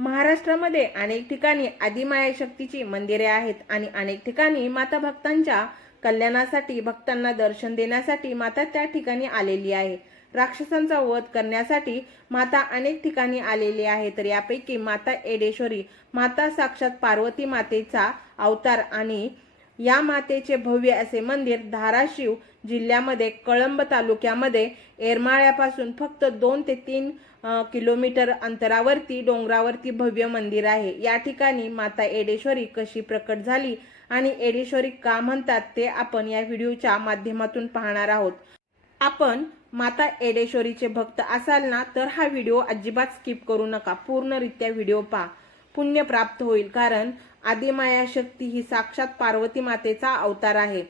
महाराष्ट्रामध्ये अनेक ठिकाणी आदिमाया शक्तीची मंदिरे आहेत आणि अनेक ठिकाणी माता भक्तांच्या कल्याणासाठी भक्तांना दर्शन देण्यासाठी माता त्या ठिकाणी आलेली आहे. राक्षसांचा वध करण्यासाठी माता अनेक ठिकाणी आलेली आहे. तर यापैकी माता एडेश्वरी माता साक्षात पार्वती मातेचा अवतार आणि या मातेचे भव्य असे मंदिर धाराशिव जिल्ह्यामध्ये कळंब तालुक्यामध्ये येरमाळ्यापासून फक्त दोन ते तीन किलोमीटर अंतरावरती डोंगरावरती भव्य मंदिर आहे. या ठिकाणी माता एडेश्वरी कशी प्रकट झाली आणि एडेश्वरी का म्हणतात ते आपण या व्हिडिओच्या माध्यमातून पाहणार आहोत. आपण माता एडेश्वरीचे भक्त असाल ना तर हा व्हिडिओ अजिबात स्किप करू नका. पूर्णरित्या व्हिडिओ पहा. पुण्य प्राप्त होईल कारण आदिमाया शक्ती ही साक्षात पार्वती मातेचा अवतार आहे.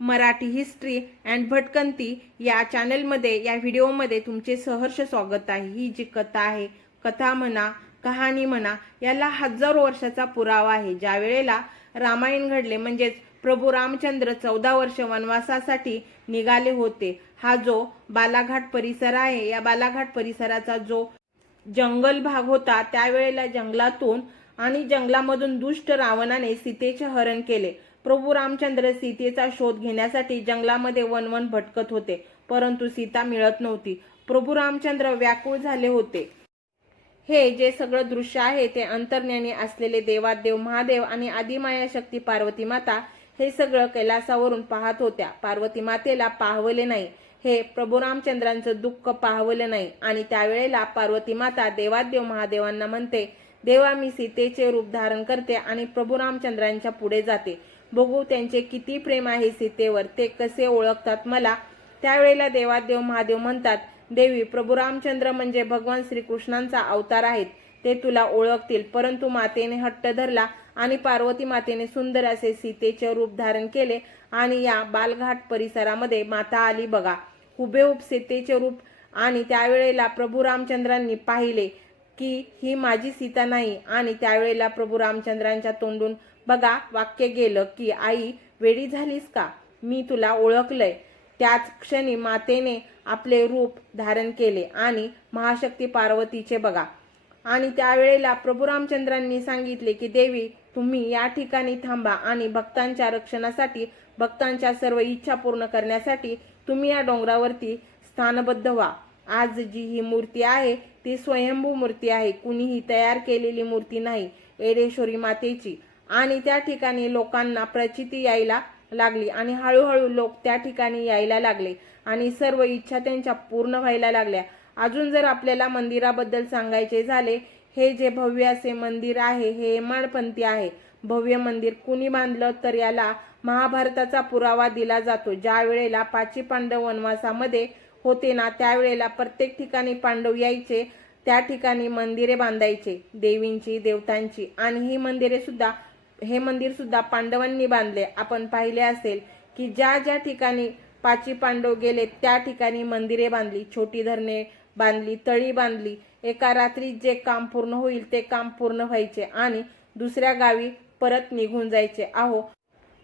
मराठी हिस्ट्री अँड भटकंती या चॅनलमध्ये या व्हिडिओमध्ये तुमचे सहर्ष स्वागत आहे. ही जी कथा आहे कथा म्हणा कहाणी म्हणा याला हजारो वर्षाचा पुरावा आहे. ज्या वेळेला रामायण घडले म्हणजेच प्रभू रामचंद्र चौदा वर्ष वनवासासाठी निघाले होते. हा जो बालाघाट परिसर आहे या बालाघाट परिसराचा जो जंगल भाग होता त्यावेळेला जंगलातून आणि जंगलामधून दुष्ट रावणाने सीतेचे हरण केले. प्रभू रामचंद्र सीतेचा शोध घेण्यासाठी जंगलामध्ये वनवन भटकत होते परंतु सीता मिळत नव्हती. प्रभू रामचंद्र व्याकुळ झाले होते. हे जे सगळं दृश्य आहे ते अंतर्ज्ञानी असलेले देवादेव महादेव आणि आदिमाया शक्ती पार्वती माता हे सगळं कैलासावरून पाहत होत्या. पार्वती मातेला पाहवले नाही. हे प्रभू रामचंद्रांचं दुःख पाहवलं नाही. आणि त्यावेळेला पार्वती माता देवादेव महादेवांना म्हणते देवा मी सीतेचे रूप धारण करते आणि प्रभू रामचंद्रांच्या पुढे जाते. बघू त्यांचे किती प्रेम आहे सीतेवर ते कसे ओळखतात मला. त्यावेळेला देवादेव महादेव म्हणतात देवी प्रभू रामचंद्र म्हणजे भगवान श्रीकृष्णांचा अवतार आहेत. ते तुला ओळखतील. परंतु मातेने हट्ट धरला आणि पार्वती मातेने सुंदर असे सीतेचे रूप धारण केले आणि या बालघाट परिसरामध्ये माता आली बघा. हुबेहूब सीतेचे रूप आणि त्यावेळेला प्रभू रामचंद्रांनी पाहिले. की ही माझी सीता नाही. आणि त्यावेळेला प्रभू रामचंद्रांच्या तोंडून बघा वाक्य गेलं की आई वेडी झालीस का? मी तुला ओळखलंय. त्याच क्षणी मातेने आपले रूप धारण केले आणि महाशक्ती पार्वतीचे बघा. आणि त्यावेळेला प्रभू रामचंद्रांनी सांगितले की देवी तुम्ही या ठिकाणी थांबा आणि भक्तांच्या रक्षणासाठी भक्तांच्या सर्व इच्छा पूर्ण करण्यासाठी तुम्ही या डोंगरावरती स्थानबद्ध व्हा. आज जी ही मूर्ती आहे ती स्वयंभू मूर्ती आहे. कुणीही तयार केलेली मूर्ती नाही एडेश्वरी मातेची. आणि त्या ठिकाणी लोकांना प्रचिती यायला लागली आणि हळूहळू लोक त्या ठिकाणी यायला लागले आणि सर्व इच्छा त्यांच्या पूर्ण व्हायला लागल्या. अजून जर आपल्याला मंदिराबद्दल सांगायचे झाले हे जे भव्य असे मंदिर आहे हे हेमाडपंथी आहे. भव्य मंदिर कुणी बांधलं तर याला महाभारताचा पुरावा दिला जातो. ज्या वेळेला पाची पांडव वनवासामध्ये होते ना त्यावेळेला प्रत्येक ठिकाणी पांडव यायचे त्या ठिकाणी मंदिरे बांधायचे देवींची देवतांची. आणि ही मंदिरे सुद्धा हे मंदिर सुद्धा पांडवांनी बांधले. आपण पाहिले असेल की ज्या ज्या ठिकाणी पाची पांडव गेले त्या ठिकाणी मंदिरे बांधली छोटी धरणे बांधली तळी बांधली. एका रात्री जे काम पूर्ण होईल ते काम पूर्ण व्हायचे आणि दुसऱ्या गावी परत निघून जायचे. आहो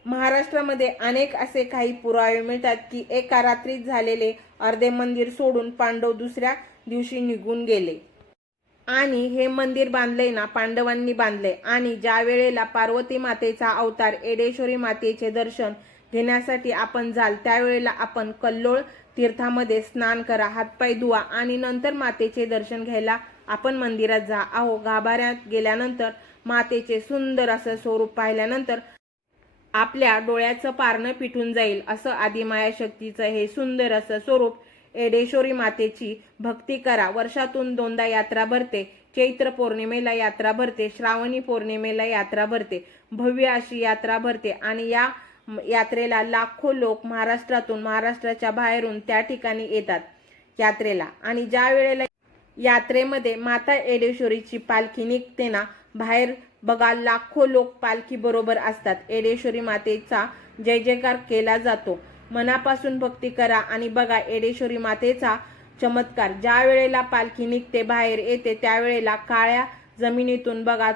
महाराष्ट्रामध्ये अनेक असे काही पुरावे मिळतात की एका रात्रीत झालेले अर्धे मंदिर सोडून पांडव दुसऱ्या दिवशी निघून गेले. आणि हे मंदिर बांधले ना पांडवांनी बांधले आणि ज्या वेळेला पार्वती मातेचा अवतार एडेश्वरी मातेचे दर्शन घेण्यासाठी आपण जाल त्यावेळेला आपण कल्लोळ तीर्थामध्ये स्नान करा हातपाय धुवा आणि नंतर मातेचे दर्शन घ्यायला आपण मंदिरात जा. अहो गाभाऱ्यात गेल्यानंतर मातेचे सुंदर असं स्वरूप पाहिल्यानंतर आपल्या डोळ्याचं पारणं पिठून जाईल असं आदिमाया शक्तीचं हे सुंदर असं स्वरूप एडेश्वरी मातेची भक्ती करा. वर्षातून दोनदा यात्रा भरते. चैत्र पौर्णिमेला यात्रा भरते. श्रावणी पौर्णिमेला यात्रा भरते. भव्य अशी यात्रा भरते. आणि या यात्रेला लाखो लोक महाराष्ट्रातून महाराष्ट्राच्या बाहेरून त्या ठिकाणी येतात यात्रेला. आणि ज्या वेळेला यात्रेमध्ये माता एडेश्वरीची पालखी निघते ना बाहेर बघा लाखो लोक पालखी बरोबर असतात. एडेश्वरी मातेचा जय जयकार केला जातो. मनापासून भक्ती करा आणि बघा एडेश्वरी मातेचा चमत्कार. ज्या वेळेला पालखी निघते बाहेर येते त्यावेळेला काळ्या जमिनीतून बघा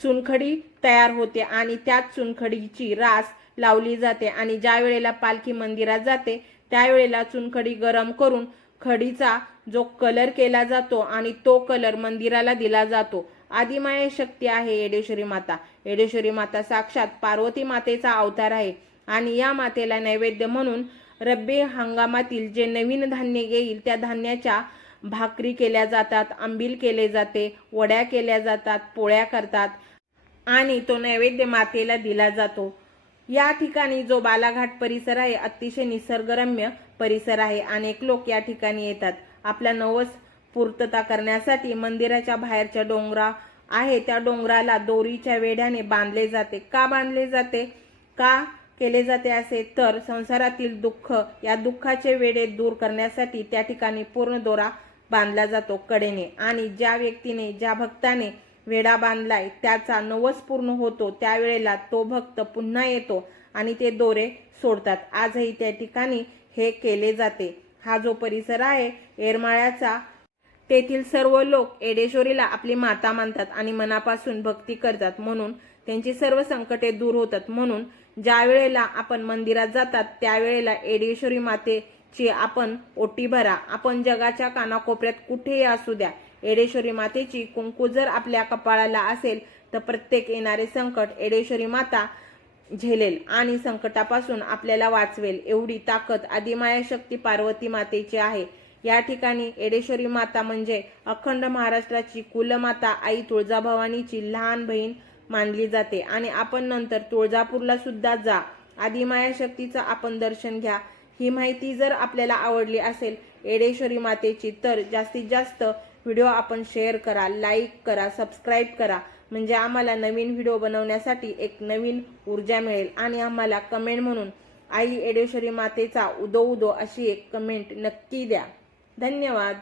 चुनखडी तयार होते आणि त्याच चुनखडीची रास लावली जाते. आणि ज्या वेळेला पालखी मंदिरात जाते त्यावेळेला चुनखडी गरम करून खडीचा जो कलर केला जातो आणि तो कलर मंदिराला दिला जातो. आदिमाया शक्ती आहे येडेश्वरी माता. येडेश्वरी माता साक्षात पार्वती मातेचा अवतार आहे. आणि या मातेला नैवेद्य म्हणून रब्बी हंगामातील जे नवीन धान्य येईल त्या धान्याच्या भाकरी केल्या जातात आंबील केले जाते वड्या केल्या जातात पोळ्या करतात. आणि तो नैवेद्य मातेला दिला जातो. या ठिकाणी जो बालाघाट परिसर आहे अतिशय निसर्गरम्य परिसर आहे. अनेक लोक या ठिकाणी येतात. आपल्या नवस पूर्तता करण्यासाठी मंदिराच्या बाहेरच्या डोंगरा आहे. त्या डोंगराला दोरीच्या वेढ्याने बांधले जाते. का बांधले जाते? का केले जाते असे? तर संसारातील दुःख या दुःखाचे वेढे दूर करण्यासाठी त्या ठिकाणी पूर्ण दोरा बांधला जातो कडेने. आणि ज्या व्यक्तीने ज्या भक्ताने वेढा बांधलाय. त्याचा नवस पूर्ण होतो. त्यावेळेला तो भक्त पुन्हा येतो आणि ते दोरे सोडतात. आजही त्या ठिकाणी हे केले जाते. हा जो परिसर आहे येरमाळ्याचा तेथील सर्व लोक एडेश्वरीला आपली माता मानतात आणि मनापासून भक्ती करतात. म्हणून त्यांची सर्व संकटे दूर होतात. म्हणून ज्या वेळेला आपण मंदिरात जातात त्यावेळेला एडेश्वरी मातेची आपण ओटी भरा. आपण जगाच्या कानाकोपऱ्यात कुठेही असू द्या. एडेश्वरी मातेची कुंकू जर आपल्या कपाळाला असेल तर प्रत्येक येणारे संकट एडेश्वरी माता झेलेल आणि संकटापासून आपल्याला वाचवेल. एवढी ताकद आदिमाया शक्ती पार्वती मातेची आहे. या ठिकाणी एडेश्वरी माता म्हणजे अखंड महाराष्ट्राची कुलमाता आई तुळजाभवानीची लहान बहीण मानली जाते. आणि आपण नंतर तुळजापूरला सुद्धा जा. आदिमाया शक्तीचं आपण दर्शन घ्या. ही माहिती जर आपल्याला आवडली असेल एडेश्वरी मातेची तर जास्तीत जास्त व्हिडिओ आपण शेअर करा लाईक करा सबस्क्राईब करा. म्हणजे आम्हाला नवीन व्हिडिओ बनवण्यासाठी एक नवीन ऊर्जा मिळेल. आणि आम्हाला कमेंट म्हणून आई एडेश्वरी मातेचा उदो उदो अशी एक कमेंट नक्की द्या. धन्यवाद.